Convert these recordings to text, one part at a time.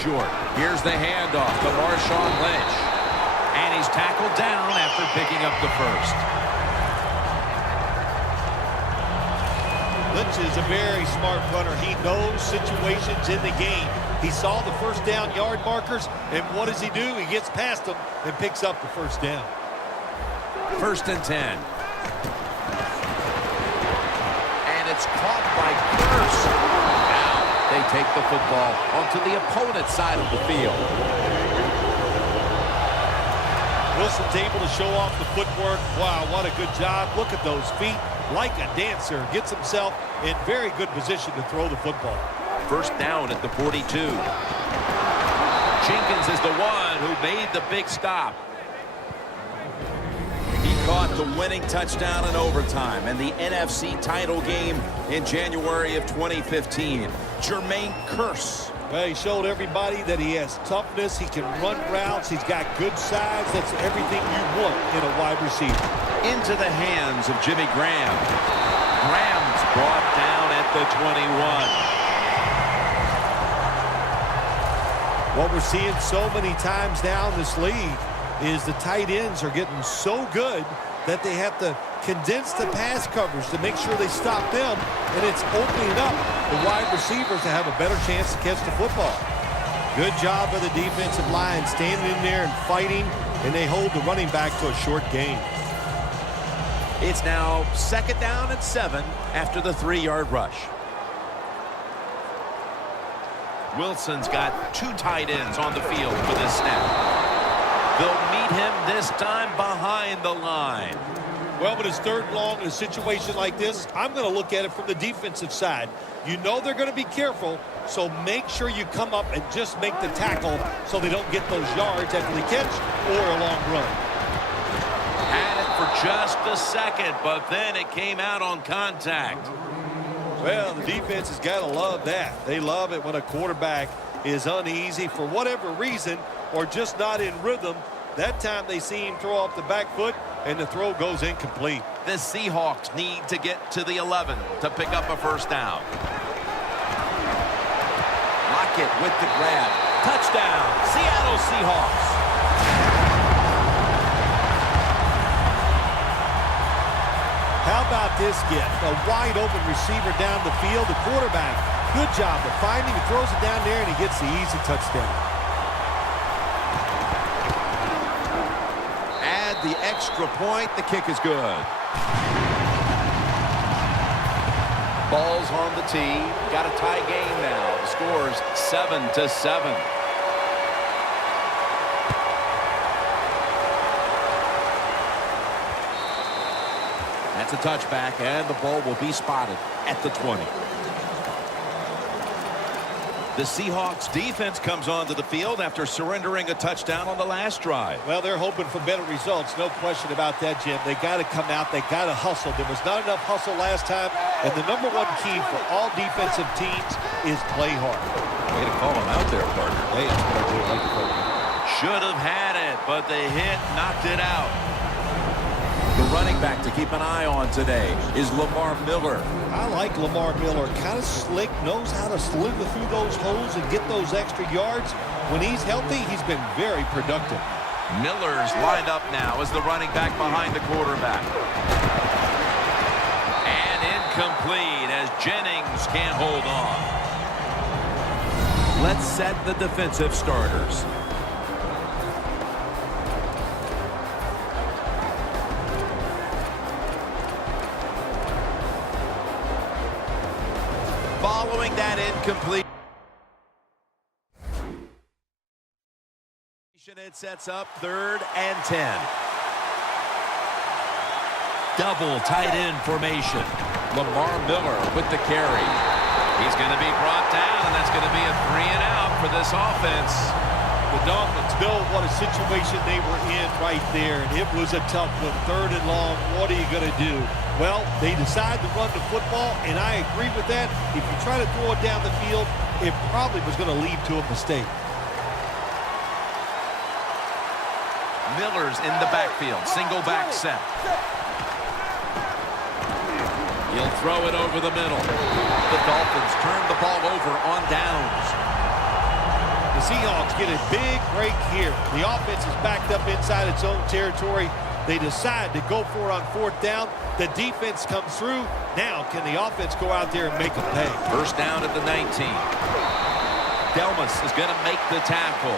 short. Here's the handoff to Marshawn Lynch. And he's tackled down after picking up the first. Lynch is a very smart runner. He knows situations in the game. He saw the first down yard markers, and what does he do? He gets past them and picks up the first down. 1st and 10. And it's caught by Curse. Now they take the football onto the opponent's side of the field. Wilson's able to show off the footwork. Wow, what a good job. Look at those feet. Like a dancer, gets himself in very good position to throw the football. 1st down at the 42. Jenkins is the one who made the big stop. He caught the winning touchdown in overtime in the NFC title game in January of 2015. Jermaine Kearse. Well, he showed everybody that he has toughness. He can run routes. He's got good size. That's everything you want in a wide receiver. Into the hands of Jimmy Graham. Graham's brought down at the 21. What we're seeing so many times now in this league is the tight ends are getting so good that they have to condense the pass coverage to make sure they stop them, and it's opening up the wide receivers to have a better chance to catch the football. Good job by the defensive line standing in there and fighting, and they hold the running back to a short gain. It's now 2nd down and 7 after the 3-yard rush. Wilson's got 2 tight ends on the field for this snap. They'll meet him this time behind the line. Well, when it's 3rd and long in a situation like this, I'm going to look at it from the defensive side. You know they're going to be careful, so make sure you come up and just make the tackle so they don't get those yards after the catch or a long run. Had it for just a second, but then it came out on contact. Well, the defense has got to love that. They love it when a quarterback is uneasy for whatever reason or just not in rhythm. That time they see him throw off the back foot, and the throw goes incomplete. The Seahawks need to get to the 11 to pick up a 1st down. Lockett with the grab. Touchdown, Seattle Seahawks. How about this get? A wide open receiver down the field. The quarterback, good job of finding. He throws it down there, and he gets the easy touchdown. The extra point, the kick is good. Ball's on the tee. Got a tie game now. The score's 7-7. That's a touchback, and the ball will be spotted at the 20. The Seahawks defense comes onto the field after surrendering a touchdown on the last drive. Well, they're hoping for better results. No question about that, Jim. They got to come out. They got to hustle. There was not enough hustle last time. And the #1 key for all defensive teams is play hard. Way to call him out there, partner. Hey, that's what I do. I like to call him. Should have had it, but the hit knocked it out. The running back to keep an eye on today is Lamar Miller. I like Lamar Miller. Kind of slick, knows how to slither through those holes and get those extra yards. When he's healthy, he's been very productive. Miller's lined up now as the running back behind the quarterback. And incomplete as Jennings can't hold on. Let's set the defensive starters. Following that incomplete, it sets up 3rd and 10. Double tight end formation. Lamar Miller with the carry. He's going to be brought down, and that's going to be a 3 and out for this offense. The Dolphins know what a situation they were in right there, and it was a tough one. 3rd and long, what are you going to do? Well, they decide to run the football, and I agree with that. If you try to throw it down the field, it probably was going to lead to a mistake. Miller's in the backfield, single back set. He'll throw it over the middle. The Dolphins turn the ball over on downs. The The Seahawks get a big break here. The offense is backed up inside its own territory. They decide to go for it on 4th down. The defense comes through. Now, can the offense go out there and make a pay? First down at the 19. Delmas is going to make the tackle.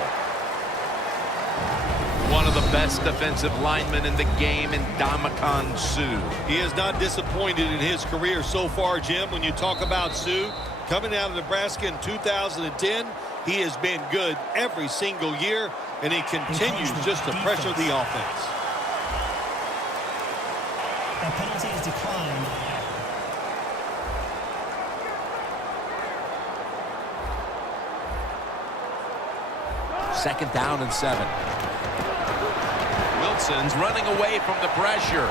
One of the best defensive linemen in the game in Ndamukong Suh. He is not disappointed in his career so far, Jim. When you talk about Suh, coming out of Nebraska in 2010, he has been good every single year, and he continues just to pressure the offense. That penalty is declined. Second down and 7. Wilson's running away from the pressure.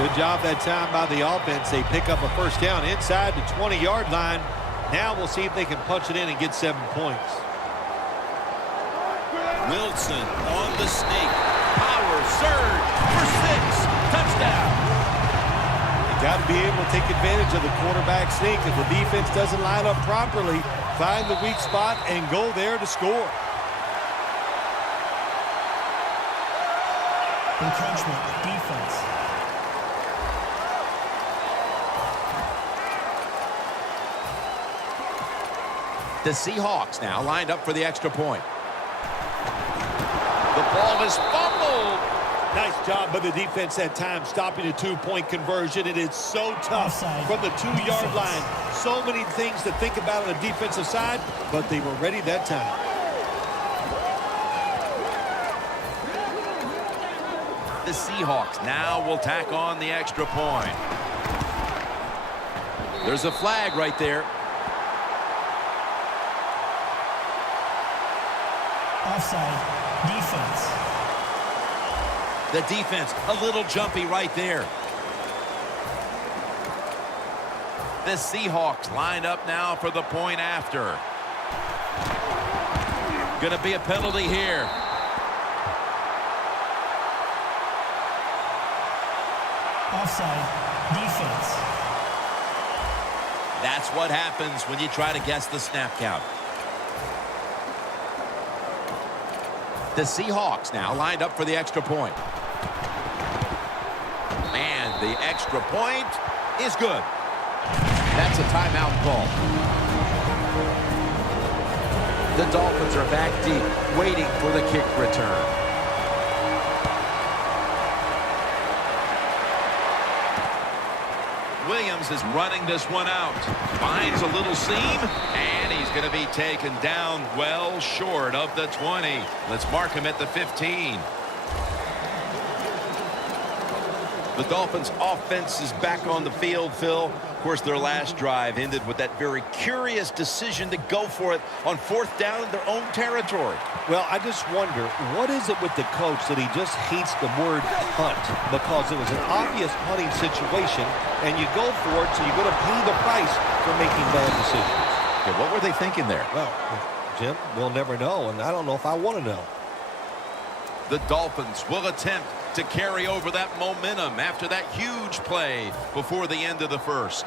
Good job that time by the offense. They pick up a first down inside the 20-yard line. Now we'll see if they can punch it in and get 7 points. Wilson on the sneak. Power surge for 6. Touchdown. You got to be able to take advantage of the quarterback sneak. If the defense doesn't line up properly, find the weak spot and go there to score. Encroachment defense. The Seahawks now lined up for the extra point. The ball is fumbled. Nice job by the defense that time, stopping a 2-point conversion. It is so tough from the 2-yard line. So many things to think about on the defensive side, but they were ready that time. The Seahawks now will tack on the extra point. There's a flag right there. Offside defense. The defense a little jumpy right there. The Seahawks lined up now for the point after. Going to be a penalty here. Offside defense. That's what happens when you try to guess the snap count. The Seahawks now lined up for the extra point. And the extra point is good. That's a timeout call. The Dolphins are back deep, waiting for the kick return. Williams is running this one out. Finds a little seam, and he's going to be taken down well short of the 20. Let's mark him at the 15. The Dolphins' offense is back on the field, Phil. Of course, their last drive ended with that very curious decision to go for it on 4th down in their own territory. Well, I just wonder, what is it with the coach that he just hates the word punt? Because it was an obvious punting situation, and you go for it, so you're going to pay the price for making bad decisions. Okay, what were they thinking there? Well, Jim, we'll never know, and I don't know if I want to know. The Dolphins will attempt to carry over that momentum after that huge play before the end of the first.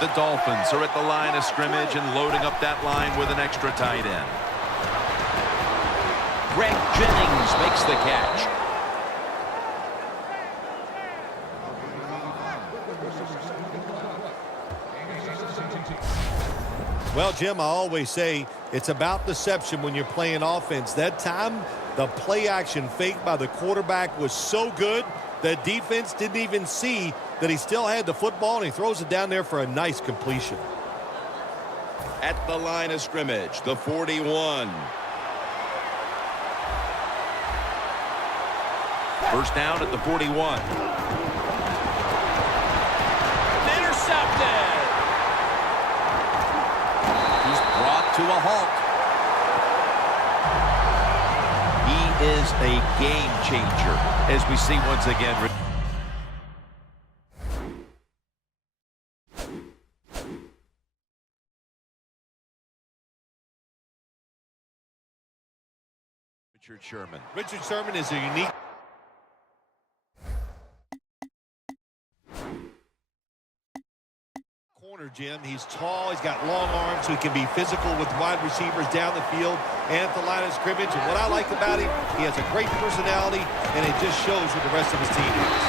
The Dolphins are at the line of scrimmage and loading up that line with an extra tight end. Greg Jennings makes the catch. Well, Jim, I always say it's about deception when you're playing offense. That time, the play action fake by the quarterback was so good that defense didn't even see that he still had the football, and he throws it down there for a nice completion. At the line of scrimmage, the 41. First down at the 41. Intercepted. He's brought to a halt. He is a game changer, as we see once again. Richard Sherman. Richard Sherman is a unique corner, Jim. He's tall. He's got long arms, so he can be physical with wide receivers down the field and at the line of scrimmage. And what I like about him, he has a great personality, and it just shows with the rest of his teammates.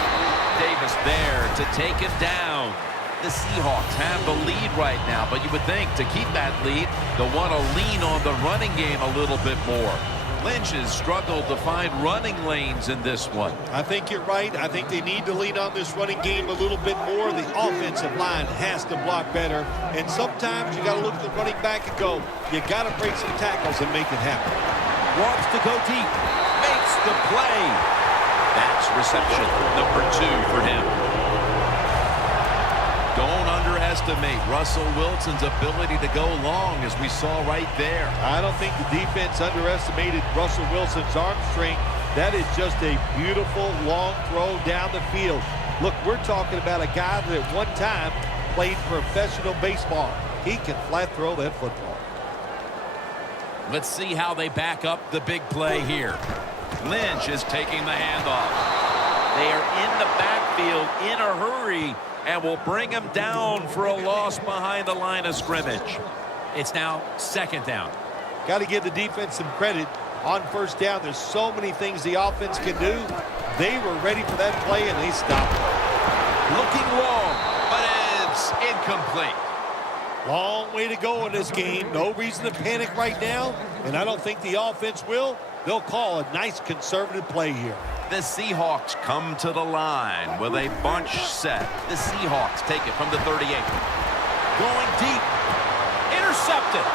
Davis there to take him down. The Seahawks have the lead right now, but you would think to keep that lead, they'll want to lean on the running game a little bit more. Lynch has struggled to find running lanes in this one. I think you're right. I think they need to lean on this running game a little bit more. The offensive line has to block better. And sometimes you got to look at the running back and go, you got to break some tackles and make it happen. Wants to go deep. Makes the play. That's reception number 2 for him. Don't underestimate Russell Wilson's ability to go long, as we saw right there. I don't think the defense underestimated Russell Wilson's arm strength. That is just a beautiful long throw down the field. Look, we're talking about a guy that at one time played professional baseball. He can flat throw that football. Let's see how they back up the big play here. Lynch is taking the handoff. They are in the backfield in a hurry and will bring him down for a loss behind the line of scrimmage. It's now 2nd down. Got to give the defense some credit on 1st down. There's so many things the offense can do. They were ready for that play, and they stopped it. Looking long, but it's incomplete. Long way to go in this game. No reason to panic right now, and I don't think the offense will. They'll call a nice conservative play here. The Seahawks come to the line with a bunch set. The Seahawks take it from the 38. Going deep. Intercepted.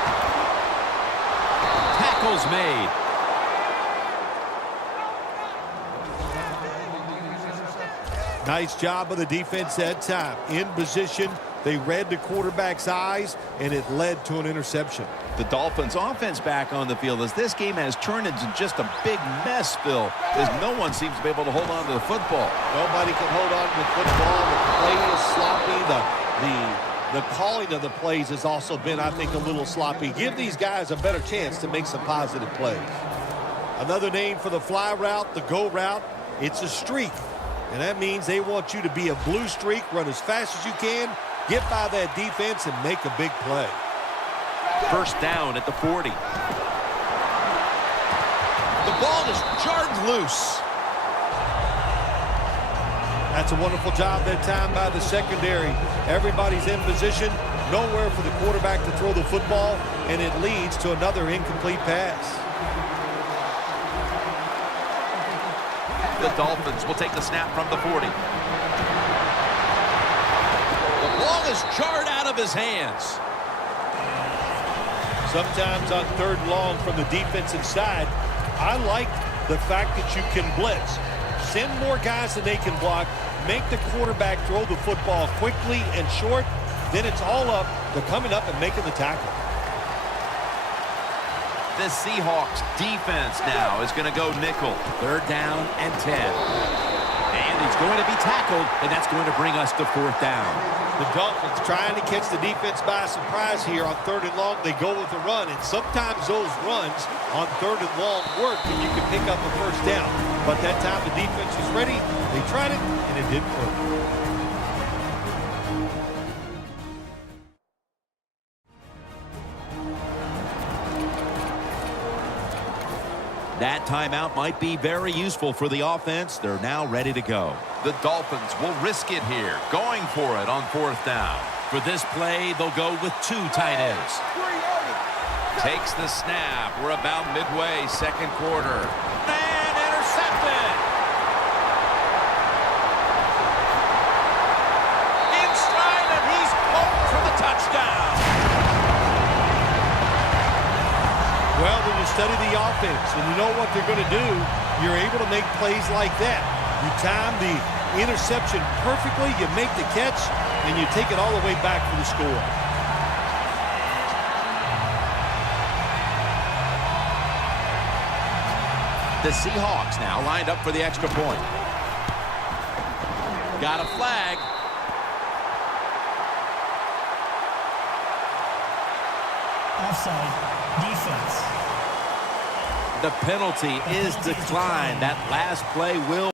Tackles made. Nice job of the defense that time. In position, they read the quarterback's eyes, and it led to an interception. The Dolphins' offense back on the field as this game has turned into just a big mess, Phil, as no one seems to be able to hold on to the football. Nobody can hold on to the football. The play is sloppy. The calling of the plays has also been, I think, a little sloppy. Give these guys a better chance to make some positive plays. Another name for the fly route, the go route, it's a streak. And that means they want you to be a blue streak, run as fast as you can, get by that defense, and make a big play. 1st down at the 40. The ball is jarred loose. That's a wonderful job that time by the secondary. Everybody's in position, nowhere for the quarterback to throw the football, and it leads to another incomplete pass. The Dolphins will take the snap from the 40. The ball is jarred out of his hands. Sometimes on 3rd and long from the defensive side, I like the fact that you can blitz. Send more guys than they can block. Make the quarterback throw the football quickly and short. Then it's all up to coming up and making the tackle. The Seahawks defense now is going to go nickel. 3rd down and 10. And he's going to be tackled, and that's going to bring us to 4th down. The Dolphins trying to catch the defense by surprise here on 3rd and long. They go with a run, and sometimes those runs on 3rd and long work and you can pick up a 1st down. But that time the defense was ready. They tried it, and it didn't work. That timeout might be very useful for the offense. They're now ready to go. The Dolphins will risk it here, going for it on 4th down. For this play, they'll go with 2 tight ends. Takes the snap. We're about midway, 2nd quarter. And intercepted. In stride, and he's home for the touchdown. Well, when you study the offense and you know what they're going to do, you're able to make plays like that. You time the interception perfectly, you make the catch, and you take it all the way back for the score. The Seahawks now lined up for the extra point. Got a flag. Offside. Defense. The penalty is declined. That last play will